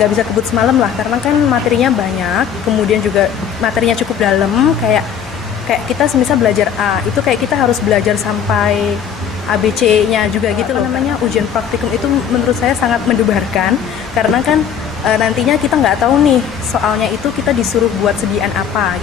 Nggak bisa kebut semalam lah, karena kan materinya banyak, kemudian juga materinya cukup dalam, kayak kita semisal belajar A, itu kayak kita harus belajar sampai ABC-nya juga gitu loh. Namanya ujian praktikum itu menurut saya sangat mendebarkan, karena kan nantinya kita nggak tahu nih soalnya itu kita disuruh buat sediaan apa.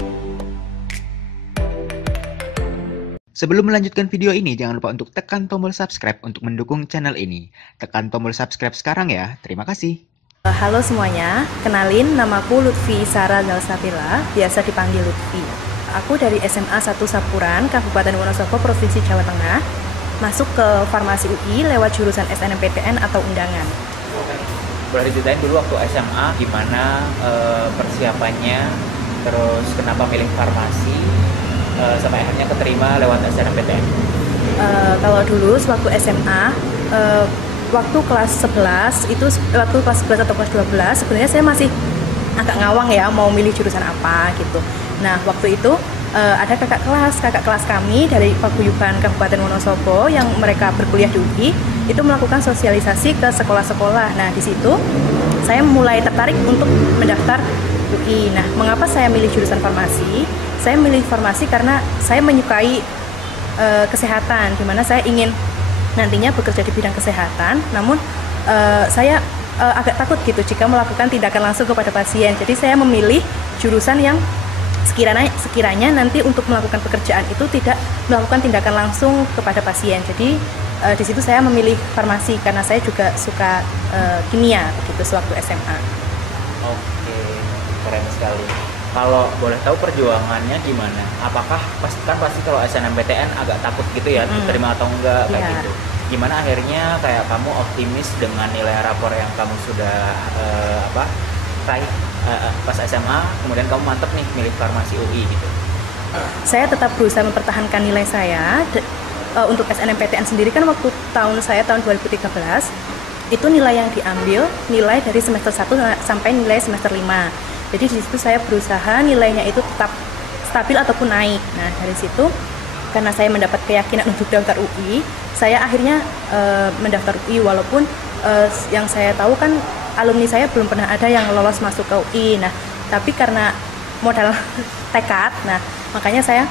Sebelum melanjutkan video ini, jangan lupa untuk tekan tombol subscribe untuk mendukung channel ini. Tekan tombol subscribe sekarang ya. Terima kasih. Halo semuanya, kenalin namaku Lutfi Sarah Zalsabila, biasa dipanggil Lutfi. Aku dari SMA 1 Sapuran, Kabupaten Wonosobo, Provinsi Jawa Tengah, masuk ke Farmasi UI lewat jurusan SNMPTN atau undangan. Boleh diceritain dulu waktu SMA gimana persiapannya, terus kenapa milih farmasi, sampai akhirnya keterima lewat SNMPTN? Kalau dulu waktu SMA, waktu kelas 11 itu, waktu kelas 11 atau kelas 12 sebenarnya saya masih agak ngawang ya mau milih jurusan apa gitu. Nah waktu itu ada kakak kelas kami dari Paguyuban Kabupaten Wonosobo yang mereka berkuliah di UI, itu melakukan sosialisasi ke sekolah-sekolah. Nah di situ saya mulai tertarik untuk mendaftar UI. Nah mengapa saya milih jurusan farmasi? Saya milih farmasi karena saya menyukai kesehatan, dimana saya ingin nantinya bekerja di bidang kesehatan, namun saya agak takut gitu jika melakukan tindakan langsung kepada pasien. Jadi saya memilih jurusan yang sekiranya nanti untuk melakukan pekerjaan itu tidak melakukan tindakan langsung kepada pasien. Jadi di situ saya memilih farmasi karena saya juga suka kimia gitu sewaktu SMA. Oke, keren sekali. Kalau boleh tahu perjuangannya gimana? Apakah pasti kalau SNMPTN agak takut gitu ya, diterima atau enggak kayak gitu. Gimana akhirnya kayak kamu optimis dengan nilai rapor yang kamu sudah raih pas SMA, kemudian kamu mantep nih milih farmasi UI gitu? Saya tetap berusaha mempertahankan nilai saya. Untuk SNMPTN sendiri kan waktu tahun 2013 itu nilai yang diambil nilai dari semester 1 sampai nilai semester 5. Jadi di situ saya berusaha nilainya itu tetap stabil ataupun naik. Nah dari situ karena saya mendapat keyakinan untuk daftar UI, saya akhirnya mendaftar UI walaupun yang saya tahu kan alumni saya belum pernah ada yang lolos masuk ke UI. Nah tapi karena modal tekad, nah makanya saya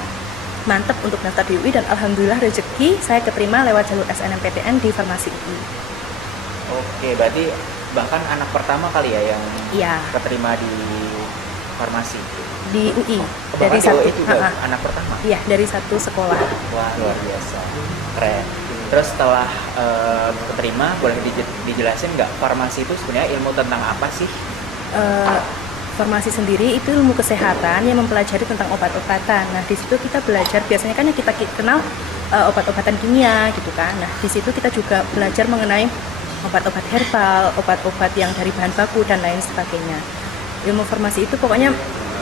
mantep untuk daftar di UI dan alhamdulillah rezeki saya keterima lewat jalur SNMPTN di farmasi UI. Oke, berarti bahkan anak pertama kali ya yang keterima di farmasi di UI. Dari satu juga anak pertama? Iya, dari satu sekolah. Wah, luar biasa, keren. Terus setelah keterima, boleh dijelasin nggak farmasi itu sebenarnya ilmu tentang apa sih? Farmasi sendiri itu ilmu kesehatan yang mempelajari tentang obat-obatan. Nah, di situ kita belajar, biasanya kan yang kita kenal obat-obatan kimia gitu kan. Nah, di situ kita juga belajar mengenai obat-obat herbal, obat-obat yang dari bahan baku dan lain sebagainya. Ilmu farmasi itu pokoknya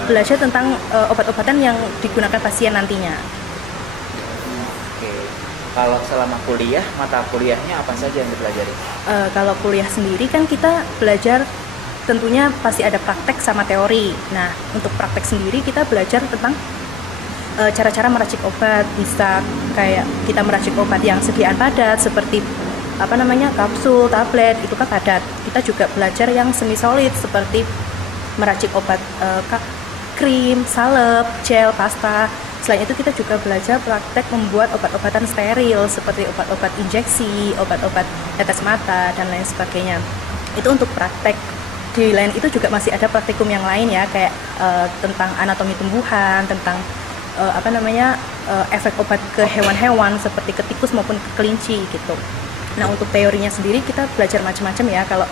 belajar tentang obat-obatan yang digunakan pasien nantinya. Oke. Kalau selama kuliah, mata kuliahnya apa saja yang dipelajari? Kalau kuliah sendiri kan kita belajar tentunya pasti ada praktek sama teori. Nah, untuk praktek sendiri kita belajar tentang cara-cara meracik obat. Bisa kayak kita meracik obat yang sediaan padat seperti kapsul, tablet, itu kan padat. Kita juga belajar yang semi solid seperti meracik obat krim, salep, gel, pasta. Selain itu kita juga belajar praktek membuat obat-obatan steril seperti obat-obat injeksi, obat-obat tetes mata dan lain sebagainya. Itu untuk praktek. Di lain itu juga masih ada praktikum yang lain ya, kayak tentang anatomi tumbuhan, tentang efek obat ke hewan-hewan seperti ke tikus maupun ke kelinci gitu. Nah untuk teorinya sendiri kita belajar macam-macam ya. Kalau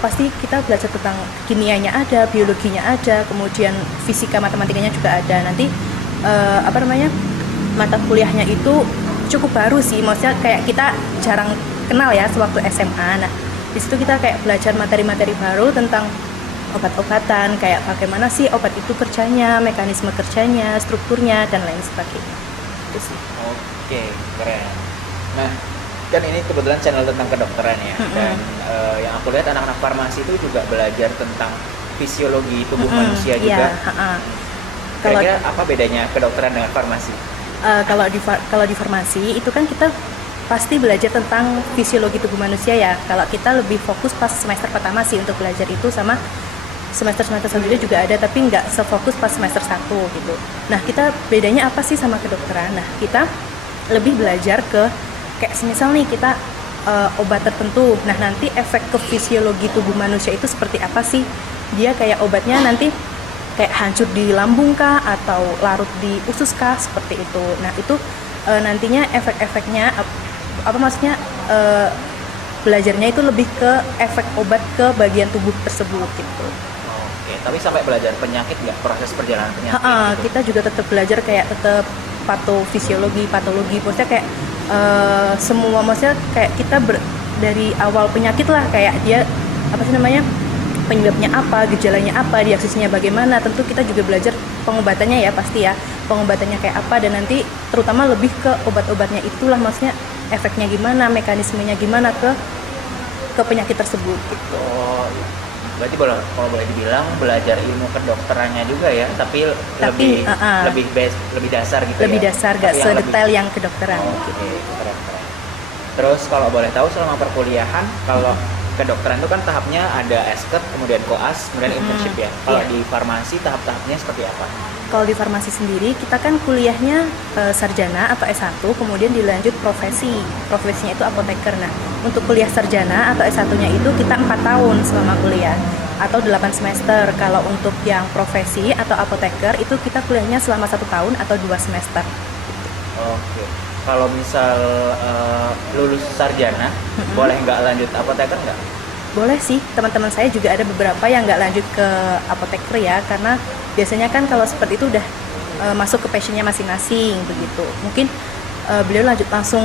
pasti kita belajar tentang kimianya ada, biologinya ada, kemudian fisika matematikanya juga ada. Nanti mata kuliahnya itu cukup baru sih, maksudnya kayak kita jarang kenal ya sewaktu SMA. Nah di situ kita kayak belajar materi-materi baru tentang obat-obatan, kayak bagaimana sih obat itu kerjanya, mekanisme kerjanya, strukturnya dan lain sebagainya. Itu sih. Oke, keren. Nah, kan ini kebetulan channel tentang kedokteran ya, dan yang aku lihat anak-anak farmasi itu juga belajar tentang fisiologi tubuh manusia juga. Kira-kira apa bedanya kedokteran dengan farmasi? Kalau di farmasi itu kan kita pasti belajar tentang fisiologi tubuh manusia ya. Kalau kita lebih fokus pas semester pertama sih untuk belajar itu, sama semester-semester selanjutnya juga ada, tapi nggak sefokus pas semester 1 gitu. Nah, kita bedanya apa sih sama kedokteran? Nah, kita lebih belajar ke kayak semisal nih kita obat tertentu. Nah, nanti efek ke fisiologi tubuh manusia itu seperti apa sih? Dia kayak obatnya nanti kayak hancur di lambung kah atau larut di usus kah, seperti itu. Nah, itu nantinya efek-efeknya apa maksudnya belajarnya itu lebih ke efek obat ke bagian tubuh tersebut gitu. Oke, tapi sampai belajar penyakit nggak, proses perjalanan penyakit? Gitu? Kita juga tetap belajar kayak tetap patologi, maksudnya kayak semua, maksudnya kayak kita dari awal penyakit lah, kayak dia apa sih namanya, penyebabnya apa, gejalanya apa, diagsesnya bagaimana. Tentu kita juga belajar pengobatannya ya, pasti ya, pengobatannya kayak apa, dan nanti terutama lebih ke obat-obatnya itulah, maksudnya efeknya gimana, mekanismenya gimana ke penyakit tersebut gitu. Oh, berarti kalau boleh dibilang belajar ilmu kedokterannya juga ya, tapi lebih dasar gitu. Lebih ya? dasar, gak sedetail yang kedokteran. Oke, keren. Terus kalau boleh tahu selama perkuliahan, kalau kedokteran itu kan tahapnya ada esket, kemudian koas, kemudian internship ya. Kalau di farmasi tahap-tahapnya seperti apa? Kalau di farmasi sendiri kita kan kuliahnya sarjana atau S1, kemudian dilanjut profesinya itu apoteker. Nah, untuk kuliah sarjana atau S1-nya itu kita 4 tahun selama kuliah atau 8 semester. Kalau untuk yang profesi atau apoteker itu kita kuliahnya selama 1 tahun atau 2 semester. Oke. Kalau misal lulus sarjana, boleh nggak lanjut apoteker nggak? Boleh sih, teman-teman saya juga ada beberapa yang nggak lanjut ke apoteker ya, karena biasanya kan kalau seperti itu udah masuk ke passionnya masing-masing begitu. Mungkin beliau langsung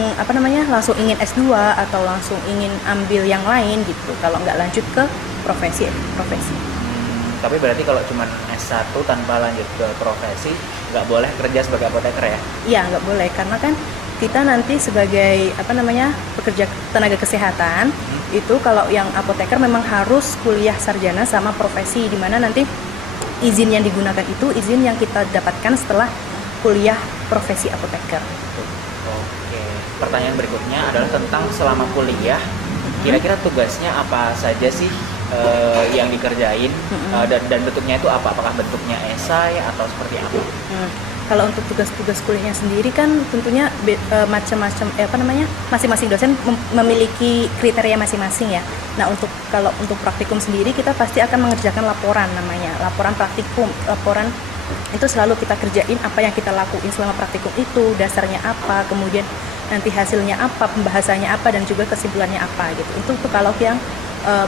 ingin S2 atau langsung ingin ambil yang lain gitu, kalau nggak lanjut ke profesi. Tapi berarti kalau cuma S1 tanpa lanjut ke profesi, nggak boleh kerja sebagai apoteker ya? Iya, nggak boleh, karena kan kita nanti sebagai pekerja tenaga kesehatan itu kalau yang apoteker memang harus kuliah sarjana sama profesi, di mana nanti izin yang digunakan itu izin yang kita dapatkan setelah kuliah profesi apoteker. Oke. Pertanyaan berikutnya adalah tentang selama kuliah, kira-kira tugasnya apa saja sih yang dikerjain, dan bentuknya itu apa? Apakah bentuknya esai atau seperti apa? Kalau untuk tugas-tugas kuliahnya sendiri kan tentunya macam-macam, masing-masing dosen memiliki kriteria masing-masing ya. Nah, kalau untuk praktikum sendiri kita pasti akan mengerjakan laporan, namanya laporan praktikum. Laporan itu selalu kita kerjain apa yang kita lakuin selama praktikum itu, dasarnya apa, kemudian nanti hasilnya apa, pembahasannya apa, dan juga kesimpulannya apa gitu. Itu kalau yang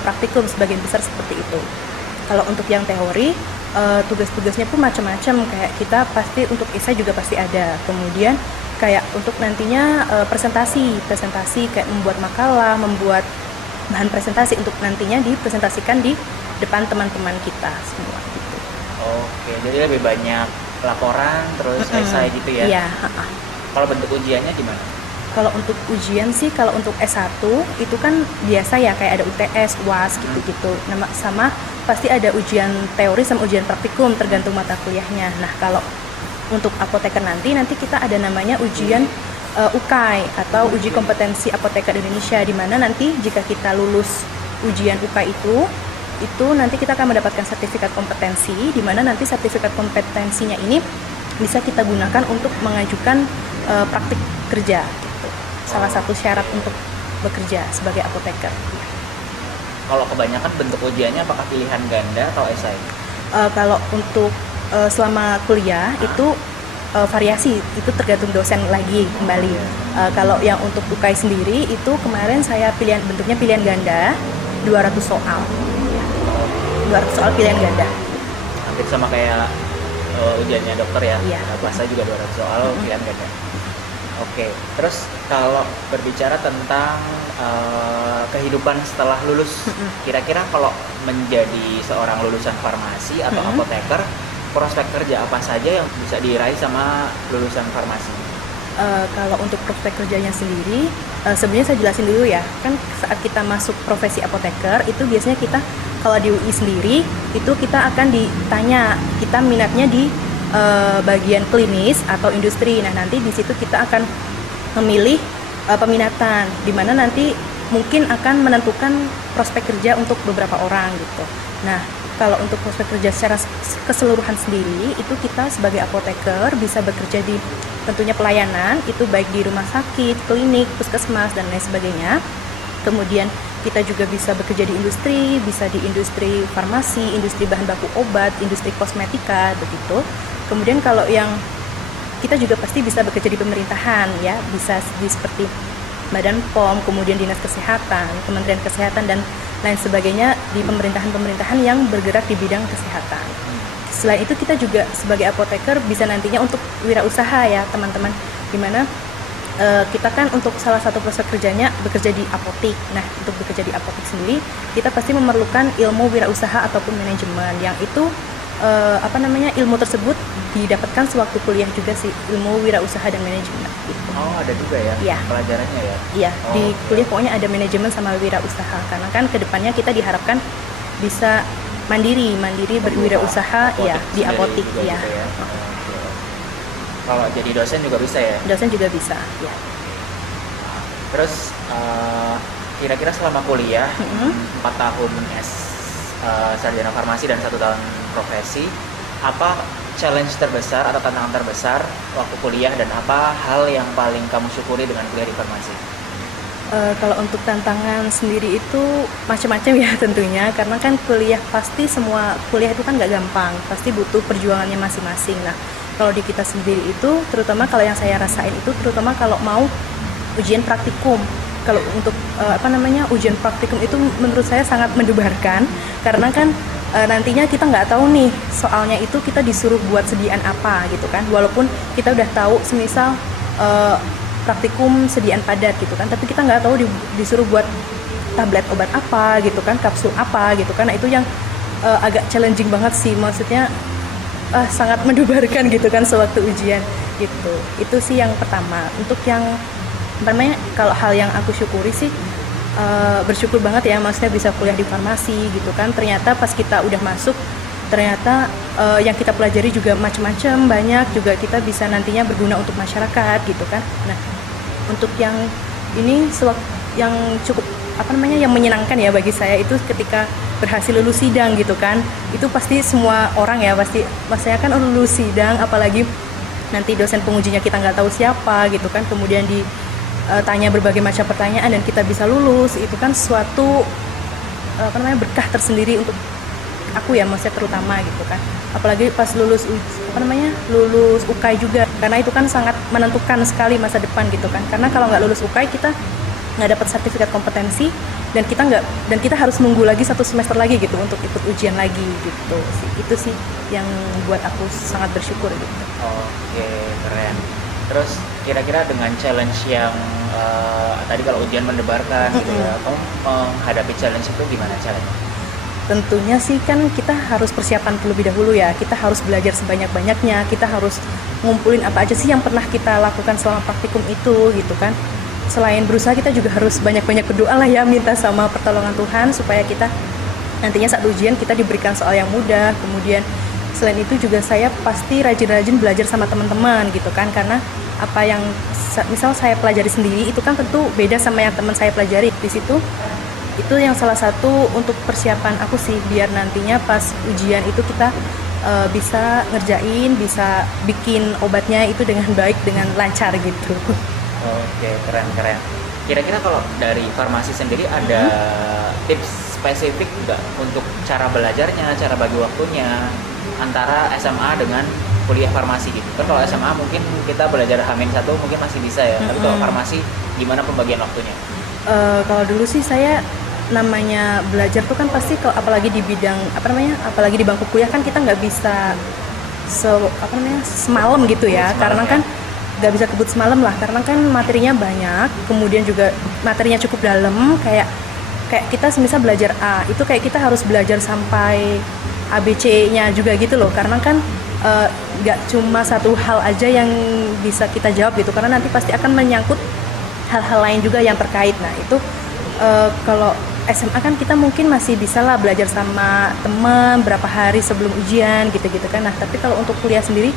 praktikum sebagian besar seperti itu. Kalau untuk yang teori, tugas-tugasnya pun macam-macam, kayak kita pasti untuk esai juga pasti ada. Kemudian kayak untuk nantinya presentasi kayak membuat makalah, membuat bahan presentasi untuk nantinya dipresentasikan di depan teman-teman kita semua gitu. Oke, jadi lebih banyak laporan terus esai gitu ya? Iya. Kalau bentuk ujiannya gimana? Kalau untuk ujian sih, kalau untuk S1 itu kan biasa ya, kayak ada UTS, UAS gitu-gitu. Sama pasti ada ujian teori sama ujian praktikum tergantung mata kuliahnya. Nah, kalau untuk apoteker nanti kita ada namanya ujian UKAI atau uji kompetensi apoteker Indonesia, di mana nanti jika kita lulus ujian UKAI itu nanti kita akan mendapatkan sertifikat kompetensi, di mana nanti sertifikat kompetensinya ini bisa kita gunakan untuk mengajukan praktik kerja gitu. Salah satu syarat untuk bekerja sebagai apoteker. Kalau kebanyakan bentuk ujiannya apakah pilihan ganda atau esai? Kalau untuk selama kuliah itu variasi, itu tergantung dosen lagi kembali. Kalau yang untuk UKAI sendiri itu kemarin saya bentuknya pilihan ganda, 200 soal. 200 soal pilihan ganda. Hampir sama kayak ujiannya dokter ya? Iya. Bahasa juga 200 soal pilihan ganda. Oke, terus kalau berbicara tentang kehidupan setelah lulus, kira-kira kalau menjadi seorang lulusan farmasi atau apoteker, prospek kerja apa saja yang bisa diraih sama lulusan farmasi? Kalau untuk prospek kerjanya sendiri, sebenarnya saya jelasin dulu ya. Kan saat kita masuk profesi apoteker, itu biasanya kita, kalau di UI sendiri, itu kita akan ditanya, kita minatnya di bagian klinis atau industri. Nah, nanti di situ kita akan memilih peminatan, di mana nanti mungkin akan menentukan prospek kerja untuk beberapa orang gitu. Nah, kalau untuk prospek kerja secara keseluruhan sendiri, itu kita sebagai apoteker bisa bekerja di tentunya pelayanan, itu baik di rumah sakit, klinik, puskesmas, dan lain sebagainya. Kemudian kita juga bisa bekerja di industri, bisa di industri farmasi, industri bahan baku obat, industri kosmetika, begitu. Kemudian kalau yang kita juga pasti bisa bekerja di pemerintahan ya, bisa di seperti Badan POM, kemudian Dinas Kesehatan, Kementerian Kesehatan dan lain sebagainya di pemerintahan-pemerintahan yang bergerak di bidang kesehatan. Selain itu kita juga sebagai apoteker bisa nantinya untuk wirausaha ya teman-teman, dimana kita kan untuk salah satu prospek kerjanya bekerja di apotik. Nah, untuk bekerja di apotik sendiri kita pasti memerlukan ilmu wirausaha ataupun manajemen, yang itu ilmu tersebut didapatkan sewaktu kuliah juga sih, ilmu wirausaha dan manajemen gitu. Oh, ada juga ya, ya pelajarannya ya? Iya, di kuliah pokoknya ada manajemen sama wirausaha, karena kan kedepannya kita diharapkan bisa mandiri berwirausaha ya di apotik ya. Gitu ya. Kalau jadi dosen juga bisa ya? Dosen juga bisa ya. Terus kira-kira selama kuliah 4 tahun sarjana farmasi dan 1 tahun profesi, apa challenge terbesar atau tantangan terbesar waktu kuliah, dan apa hal yang paling kamu syukuri dengan kuliah di farmasi? Kalau untuk tantangan sendiri itu macam-macam ya tentunya, karena kan kuliah pasti semua kuliah itu kan nggak gampang, pasti butuh perjuangannya masing-masing. Nah, kalau di kita sendiri itu, terutama kalau yang saya rasain itu, terutama kalau mau ujian praktikum. Kalau untuk ujian praktikum itu menurut saya sangat mendebarkan, karena kan nantinya kita nggak tahu nih soalnya itu kita disuruh buat sediaan apa gitu kan, walaupun kita udah tahu semisal praktikum sediaan padat gitu kan, tapi kita nggak tahu disuruh buat tablet obat apa gitu kan, kapsul apa gitu kan. Nah, itu yang agak challenging banget sih, maksudnya sangat mendebarkan gitu kan sewaktu ujian gitu. Itu sih yang pertama. Untuk yang kalau hal yang aku syukuri sih, bersyukur banget ya, maksudnya bisa kuliah di farmasi gitu kan. Ternyata pas kita udah masuk, ternyata yang kita pelajari juga macam-macam, banyak juga kita bisa nantinya berguna untuk masyarakat gitu kan. Nah, untuk yang ini yang cukup yang menyenangkan ya bagi saya itu ketika berhasil lulus sidang gitu kan. Itu pasti semua orang ya pasti, maksudnya kan lulus sidang, apalagi nanti dosen pengujinya kita nggak tahu siapa gitu kan, kemudian tanya berbagai macam pertanyaan dan kita bisa lulus, itu kan suatu berkah tersendiri untuk aku ya, maksudnya terutama gitu kan. Apalagi pas lulus lulus UKAI juga, karena itu kan sangat menentukan sekali masa depan gitu kan. Karena kalau nggak lulus UKAI kita nggak dapat sertifikat kompetensi, dan kita harus nunggu lagi 1 semester lagi gitu untuk ikut ujian lagi gitu sih. Itu sih yang buat aku sangat bersyukur gitu. Oke, keren. Terus kira-kira dengan challenge yang tadi kalau ujian mendebarkan gitu ya, kamu menghadapi challenge itu gimana caranya? Tentunya sih kan kita harus persiapan terlebih dahulu ya, kita harus belajar sebanyak-banyaknya, kita harus ngumpulin apa aja sih yang pernah kita lakukan selama praktikum itu gitu kan. Selain berusaha, kita juga harus banyak-banyak berdoa lah ya, minta sama pertolongan Tuhan supaya kita nantinya saat ujian kita diberikan soal yang mudah. Kemudian selain itu juga saya pasti rajin-rajin belajar sama teman-teman gitu kan, karena apa yang misal saya pelajari sendiri itu kan tentu beda sama yang teman saya pelajari. Di situ itu yang salah satu untuk persiapan aku sih, biar nantinya pas ujian itu kita bisa ngerjain, bisa bikin obatnya itu dengan baik, dengan lancar gitu. Oke, keren. Kira-kira kalau dari farmasi sendiri ada tips spesifik nggak untuk cara belajarnya, cara bagi waktunya antara SMA dengan kuliah farmasi gitu? Kan kalau SMA mungkin kita belajar H-1 mungkin masih bisa ya, tapi kalau farmasi gimana pembagian waktunya? Kalau dulu sih saya namanya belajar tuh kan pasti apalagi di bidang apalagi di bangku kuliah kan kita nggak bisa semalam gitu ya, karena kan nggak bisa kebut semalam lah, karena kan materinya banyak, kemudian juga materinya cukup dalam, kayak kita semisal belajar A itu kayak kita harus belajar sampai ABC-nya juga gitu loh, karena kan nggak cuma satu hal aja yang bisa kita jawab gitu, karena nanti pasti akan menyangkut hal-hal lain juga yang terkait. Nah itu kalau SMA kan kita mungkin masih bisa lah belajar sama teman berapa hari sebelum ujian gitu-gitu kan. Nah tapi kalau untuk kuliah sendiri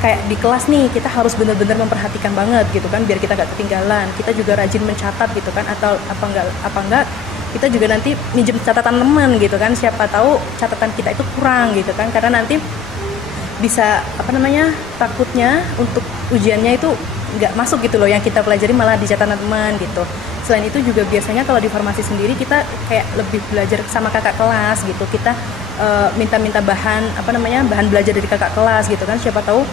kayak di kelas nih kita harus benar-benar memperhatikan banget gitu kan biar kita nggak ketinggalan. Kita juga rajin mencatat gitu kan, atau apa enggak kita juga nanti minjem catatan teman gitu kan, siapa tahu catatan kita itu kurang gitu kan, karena nanti bisa takutnya untuk ujiannya itu nggak masuk gitu loh, yang kita pelajari malah di catatan teman gitu. Selain itu juga biasanya kalau di farmasi sendiri kita kayak lebih belajar sama kakak kelas gitu, kita minta-minta bahan bahan belajar dari kakak kelas gitu kan, siapa tahu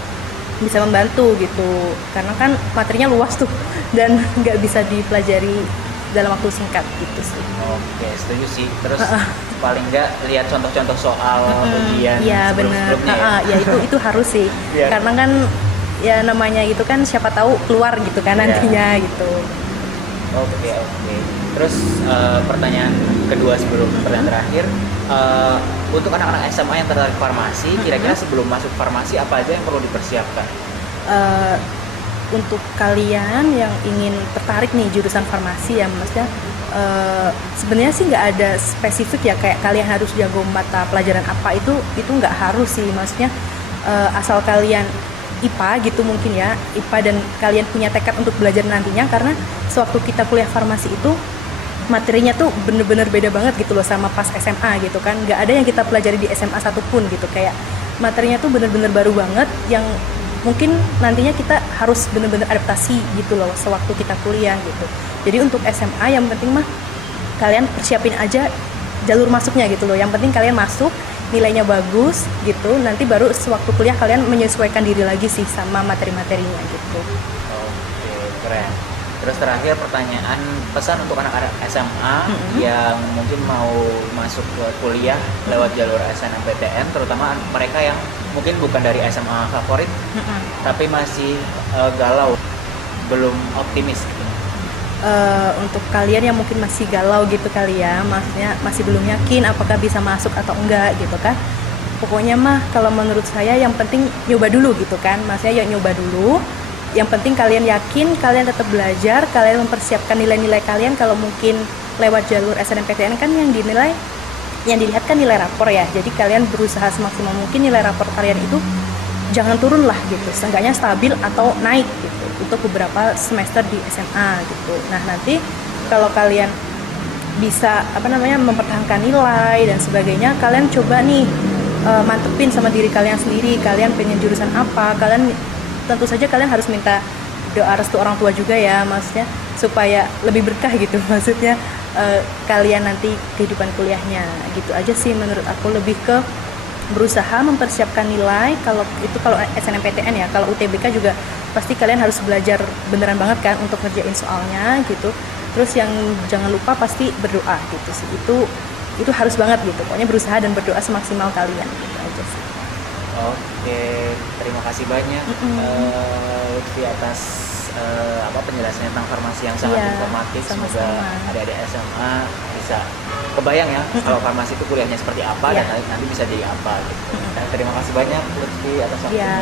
bisa membantu gitu, karena kan materinya luas tuh dan nggak bisa dipelajari dalam waktu singkat gitu sih. Oke, setuju sih. Terus paling nggak lihat contoh-contoh soal ujian sebelum-sebelumnya ya itu harus sih. Yeah. Karena kan ya namanya itu kan siapa tahu keluar gitu kan nantinya gitu. Oke. Terus pertanyaan kedua sebelum pertanyaan terakhir, untuk anak-anak SMA yang tertarik farmasi, kira-kira sebelum masuk farmasi apa aja yang perlu dipersiapkan? Untuk kalian yang ingin tertarik nih jurusan farmasi ya, maksudnya sebenarnya sih nggak ada spesifik ya kayak kalian harus jago mata pelajaran apa, itu nggak harus sih, maksudnya asal kalian IPA gitu mungkin ya, IPA dan kalian punya tekad untuk belajar nantinya, karena sewaktu kita kuliah farmasi itu materinya tuh bener-bener beda banget gitu loh sama pas SMA gitu kan, nggak ada yang kita pelajari di SMA satupun gitu, kayak materinya tuh bener-bener baru banget yang mungkin nantinya kita harus benar-benar adaptasi gitu loh sewaktu kita kuliah gitu. Jadi untuk SMA yang penting mah kalian persiapin aja jalur masuknya gitu loh. Yang penting kalian masuk, nilainya bagus gitu. Nanti baru sewaktu kuliah kalian menyesuaikan diri lagi sih sama materi-materinya gitu. Oke, keren. Terus terakhir pertanyaan, pesan untuk anak-anak SMA yang mungkin mau masuk ke kuliah lewat jalur SNMPTN, terutama mereka yang mungkin bukan dari SMA favorit tapi masih galau, belum optimis gitu. Untuk kalian yang mungkin masih galau gitu kali ya, maksudnya masih belum yakin apakah bisa masuk atau enggak gitu kan, pokoknya mah kalau menurut saya yang penting nyoba dulu gitu kan, maksudnya ya nyoba dulu. Yang penting kalian yakin, kalian tetap belajar, kalian mempersiapkan nilai-nilai kalian. Kalau mungkin lewat jalur SNMPTN kan yang dilihat kan nilai rapor ya. Jadi kalian berusaha semaksimal mungkin nilai rapor kalian itu jangan turun lah gitu, seenggaknya stabil atau naik gitu untuk beberapa semester di SMA gitu. Nah nanti kalau kalian bisa mempertahankan nilai dan sebagainya, kalian coba nih mantepin sama diri kalian sendiri, kalian pengen jurusan apa. Kalian tentu saja kalian harus minta doa restu orang tua juga ya, maksudnya supaya lebih berkah gitu, maksudnya kalian nanti kehidupan kuliahnya gitu aja sih menurut aku, lebih ke berusaha mempersiapkan nilai. Kalau SNMPTN ya, kalau UTBK juga pasti kalian harus belajar beneran banget kan untuk ngerjain soalnya gitu. Terus yang jangan lupa pasti berdoa gitu sih, itu harus banget gitu, pokoknya berusaha dan berdoa semaksimal kalian gitu aja sih. Oke, terima kasih banyak Lutfi atas penjelasannya tentang farmasi yang sangat informatif. Semoga adik-adik SMA bisa kebayang ya kalau farmasi itu kuliahnya seperti apa dan nanti bisa jadi apa gitu. Terima kasih banyak Lutfi atas waktunya.